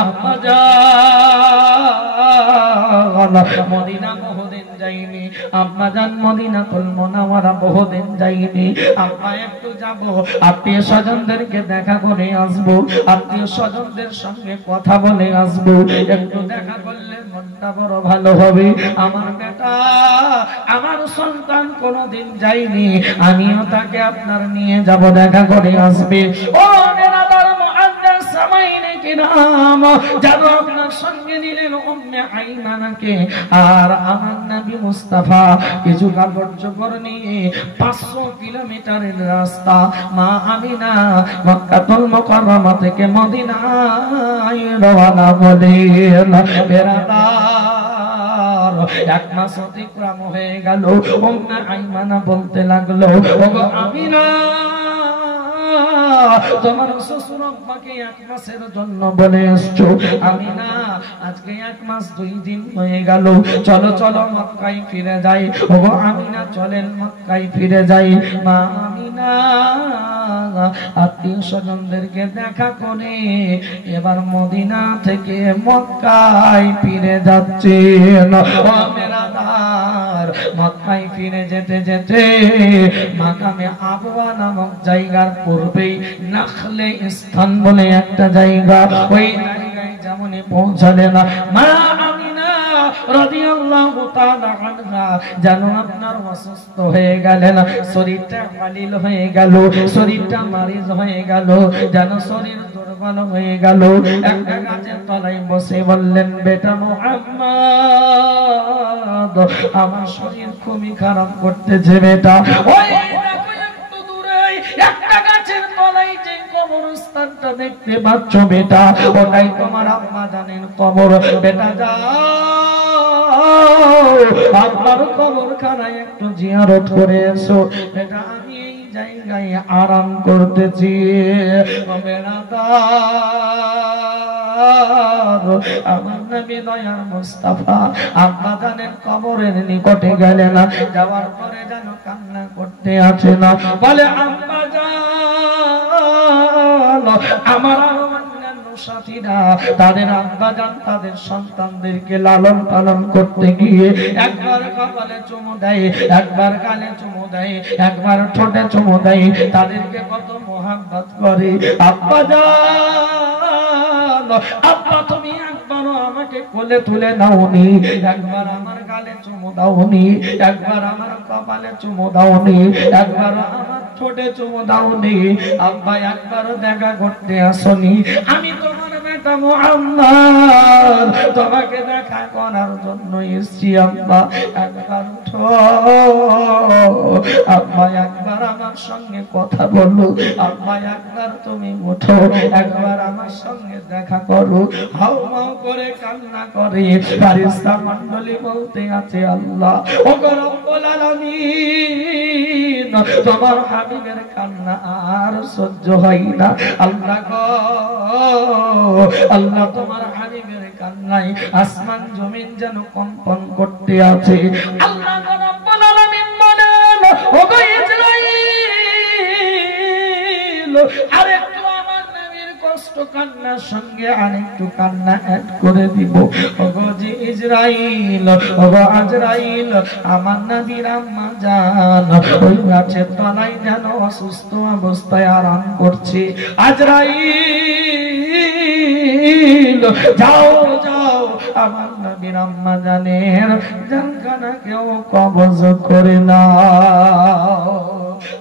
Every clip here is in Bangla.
আম্মা জান মদিনা বহুদিন যাইনি, আম্মা জান মদিনাতুল মুনাওয়ারা বহুদিন যাইনি। আম্মা একটু যাব, আত্মীয় স্বজনদেরকে দেখা করে আসবো, আত্মীয় স্বজনদের সঙ্গে কথা বলে আসবো, একটু দেখা করলে মনটা বড় ভালো হবে। আমার বেটা, আমার সন্তান কোনোদিন যায়নি, আমিও তাকে আপনার নিয়ে যাব, দেখা করে আসবে। ও বেরাদার মুআজ্জাজ সামাইনে কিরাম, যারা আপনার সঙ্গে নিলেন উম্মে আইমানাকে আর আমার নবী মুস্তাফা কিছু কাপড় চোপড় নিয়ে 500 কিলোমিটারের রাস্তা মা আমিনা মক্কাতুল মুকাররমা থেকে মদিনায় রওনা হলেন। বেরাদার এক মাস অতিক্রম হয়ে গেল, উম্মে আইমানা বলতে লাগলো, ওগো আমিনা, তোমার শ্বশুর আব্বাকে 1 মাসের জন্য বলে এসছো। আমিনা, আজকে 1 মাস 2 দিন হয়ে গেল, চলো চলো মক্কায় ফিরে যাই। ওগো আমিনা, চলেন মক্কায় ফিরে যাই। মা আমিনা আত্মীয় স্বজনদেরকে দেখা করে এবার মদিনা থেকে মক্কায় ফিরে যাচ্ছেন। ও বেরাদার, মক্কায় ফিরে যেতে যেতে মাকামে আবওয়া নামক জায়গার পূর্বেই নাখলে স্থান বলে একটা জায়গা, ওই জায়গায় যেমনই পৌঁছালেন মা আমিনা রাদিয়াল্লাহু তাআলা আনহা যেন আপনার অসুস্থ হয়ে গেলেন, শরীরটা মালিল হয়ে গেল, শরীরটা মারিজ হয়ে গেল, যেন শরীর দুর্বল হয়ে গেল। একটা গাছের তলায় বসে বললেন, বেটা মুহাম্মদ, আমার শরীর খুবই খারাপ করতেছে বেটা। ওই দেখো একটু দূরে একটা গাছের তলায় যে কবরস্থানটা দেখতে পাচ্ছ বেটা, ওটাই তোমার আম্মা জানের কবর। বেটা যাও, আব্বার কবরখানায় একটু জিয়ারত করে এসো। বেটা আমি এই জায়গায় আরাম করতেছি। আমার নবী দয়ার মুস্তাফা আব্বা জানের কবরের নিকটে গেলেন, যাওয়ার পরে যেন কান্না করতে আছে না, বলে আব্বা জান, আমার সাথীরা তাদের আব্বা জান তাদের সন্তানদেরকে লালন পালন করতে গিয়ে একবার কপালে চুমু দেয়, একবার গালে চুমু দেয়, একবার ঠোঁটে চুমু দেয়, তাদেরকে কত মোহাব্বত করে। আব্বা জান, আব্বা তুমি একবারও আমাকে কোলে তুলে নাওনি, একবার আমার গালে চুমু দাওনি, একবার আমার কপালে চুমু দাওনি, একবার আমার ঠোঁটে চুমু দাওনি, আব্বা একবারও দেখা করতে আসনি। আমি তোমার বেটা মুহাম্মদ, তোমাকে দেখা করার জন্য এসেছি। আব্বা একবার উঠো, আব্বা একবার আমার সঙ্গে কথা বলো, আব্বা একবার তুমি উঠো, একবার আমার সঙ্গে দেখা করো। হাউমাউ করে কান্না করে ফেরেশতা মণ্ডলী বলতে আছে, আল্লাহ ও রব্বুল আলামিন, তোমার হাবিবের কান্না আর সহ্য হয় না। আল্লাহ গো, আল্লাহ তোমার হাবিবের কান্নায় আসমান জমিন যেন কম্পন করতে আছে। আল্লাহ রব্বুল আলামিন বলেন, ওগো ইসরাঈল, আরেকটু আমার নবীর কষ্ট কান্নার সঙ্গে আরেকটু কান্না অ্যাড করে দিব। ওগো জি ইসরাঈল, ওগো আজরাইল, আমার নবীর আম্মা জান ওই গাছের তলায় যেন অসুস্থ অবস্থায় আরাম করছে। আজরাইল, যাও যাও, আমার নবীর আম্মা জানের জানখানা কেউ কবজ করে নাও।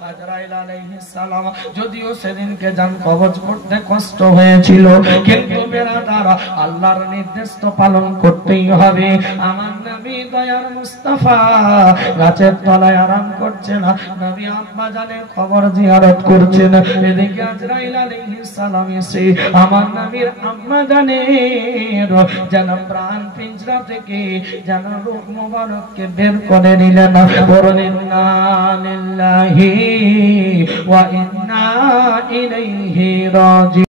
আজরাইল আলাইহিস সালাম যদিও সেদিনকে জান কবজ করতে কষ্ট হয়েছিল, কিন্তু বেরাদার আল্লাহর নির্দেশ তো পালন করতেই হবে। আমার নবী দয়ার মুস্তাফা গাছের তলায় আরাম করছেন, নবী আম্মা জানের খবর জিয়ারত করছেন। এদিকে আজরাইল আলাইহিস সালাম এসে আমার নবীর আম্মা জানের যেন প্রাণ পিঞ্জরা থেকে যেন রূহ মুবারককে বের করে নিলেন। বলেন ইন্না লিল্লাহি ওয়া ইন্না ইলাইহি রাজি।